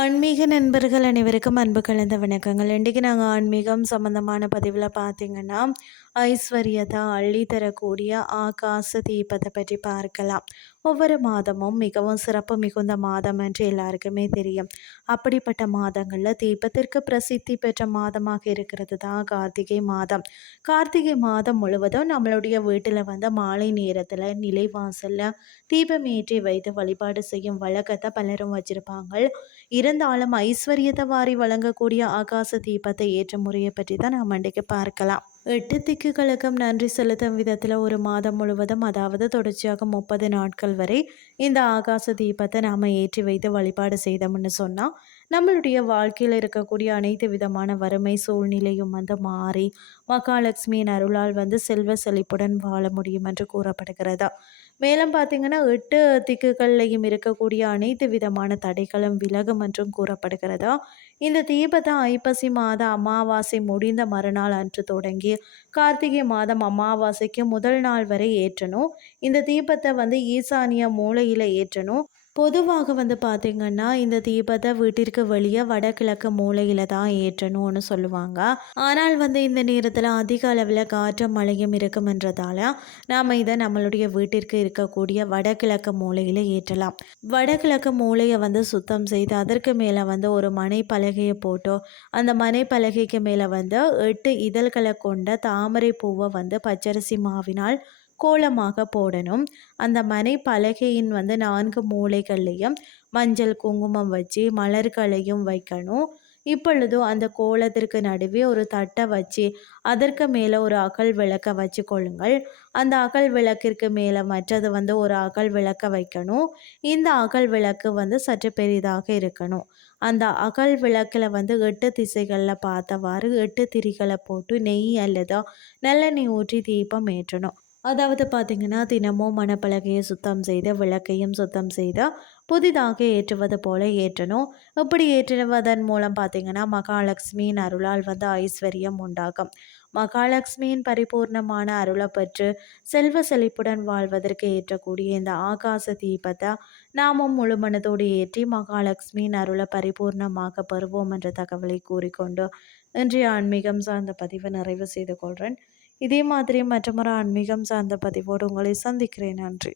ஆன்மீக நண்பர்கள் அனைவருக்கும் அன்பு கலந்த வணக்கங்கள். இன்றைக்கி நாங்கள் ஆன்மீகம் சம்மந்தமான பதிவில் பார்த்திங்கன்னா ஐஸ்வர்யத்தை அள்ளி தரக்கூடிய ஆகாச தீபத்தை பற்றி பார்க்கலாம். ஒவ்வொரு மாதமும் மிகவும் சிறப்பு மிகுந்த மாதம் என்று எல்லாருக்குமே தெரியும். அப்படிப்பட்ட மாதங்களில் தீபத்திற்கு பிரசித்தி பெற்ற மாதமாக இருக்கிறது தான் கார்த்திகை மாதம். கார்த்திகை மாதம் முழுவதும் நம்மளுடைய வீட்டில் வந்து மாலை நேரத்தில் நிலைவாசலில் தீபம் ஏற்றி வைத்து வழிபாடு செய்யும் வழக்கத்தை பலரும் வச்சிருப்பாங்க. இருந்தாலும் ஐஸ்வர்யத்தை வாரி வழங்கக்கூடிய ஆகாச தீபத்தை ஏற்ற முறையை பற்றி தான் நாம் அன்றைக்கு பார்க்கலாம். எட்டு திக்குகளுக்கும் நன்றி செலுத்தும் விதத்தில் ஒரு மாதம் முழுவதும் அதாவது தொடர்ச்சியாக முப்பது நாட்கள் வரை இந்த ஆகாச தீபத்தை நாம் ஏற்றி வைத்து வழிபாடு செய்தோம்னு சொன்னால் நம்மளுடைய வாழ்க்கையில் இருக்கக்கூடிய அனைத்து விதமான வறுமை சூழ்நிலையும் வந்து மாறி மகாலட்சுமியின் அருளால் வந்து செல்வ செழிப்புடன் வாழ முடியும் என்று கூறப்படுகிறது? மேலும் பார்த்தீங்கன்னா எட்டு திக்குகள்லையும் இருக்கக்கூடிய அனைத்து விதமான தடைகளும் விலகும் என்றும் கூறப்படுகிறதா? இந்த தீபத்தை ஐப்பசி மாத அமாவாசை முடிந்த மறுநாள் அன்று தொடங்கி கார்த்திகை மாதம் அமாவாசைக்கு முதல் நாள் வரை ஏற்றணும். இந்த தீபத்தை வந்து ஈசானிய மூலையில் ஏற்றணும். பொதுவாக வந்து பார்த்திங்கன்னா இந்த தீபத்தை வீட்டிற்கு வெளியே வடகிழக்கு மூலையில் தான் ஏற்றணும்னு சொல்லுவாங்க. ஆனால் வந்து இந்த நேரத்தில் அதிக அளவில் காற்றும் மழையும் இருக்கும்ன்றதால நாம் இதை நம்மளுடைய வீட்டிற்கு இருக்கக்கூடிய வடகிழக்கு மூலையில் ஏற்றலாம். வடகிழக்கு மூலையை வந்து சுத்தம் செய்து அதற்கு மேலே வந்து ஒரு மனை பலகையை போட்டோ அந்த மனை பலகைக்கு மேலே வந்து எட்டு இதழ்களை கொண்ட தாமரை பூவை வந்து பச்சரிசி மாவினால் கோலமாக போடணும். அந்த மனை பலகையின் வந்து நான்கு மூளைகள்லையும் மஞ்சள் குங்குமம் வச்சு மலர்களையும் வைக்கணும். இப்பொழுதும் அந்த கோலத்திற்கு நடுவே ஒரு தட்டை வச்சு அதற்கு மேலே ஒரு அகல் விளக்கை வச்சு கொள்ளுங்கள். அந்த அகல் விளக்கிற்கு மேலே மற்றது வந்து ஒரு அகல் விளக்கை வைக்கணும். இந்த அகல் விளக்கு வந்து சற்று பெரிதாக இருக்கணும். அந்த அகல் விளக்கில் வந்து எட்டு திசைகளில் பார்த்தவாறு எட்டு திரிகளை போட்டு நெய் அல்லது நல்லெண்ணெய் ஊற்றி தீபம் ஏற்றணும். அதாவது பார்த்திங்கன்னா தினமும் மணப்பலகையை சுத்தம் செய்து விளக்கையும் சுத்தம் செய்து புதிதாக ஏற்றுவது போல ஏற்றணும். இப்படி ஏற்றுவதன் மூலம் பார்த்திங்கன்னா மகாலட்சுமியின் அருளால் வந்து ஐஸ்வர்யம் உண்டாகும். மகாலட்சுமியின் பரிபூர்ணமான அருளை பெற்று செல்வ செழிப்புடன் வாழ்வதற்கு ஏற்றக்கூடிய இந்த ஆகாச தீபத்தை நாமும் முழு மனதோடு ஏற்றி மகாலட்சுமியின் அருளை பரிபூர்ணமாக பெறுவோம் என்ற தகவலை கூறிக்கொண்டு இன்றைய ஆன்மீகம் சார்ந்த பதிவை நிறைவு செய்து கொள்கிறேன் இதே மாதிரி மற்றமொரு ஆன்மீகம் சார்ந்த பதிவோடு உங்களை சந்திக்கிறேன். நன்றி.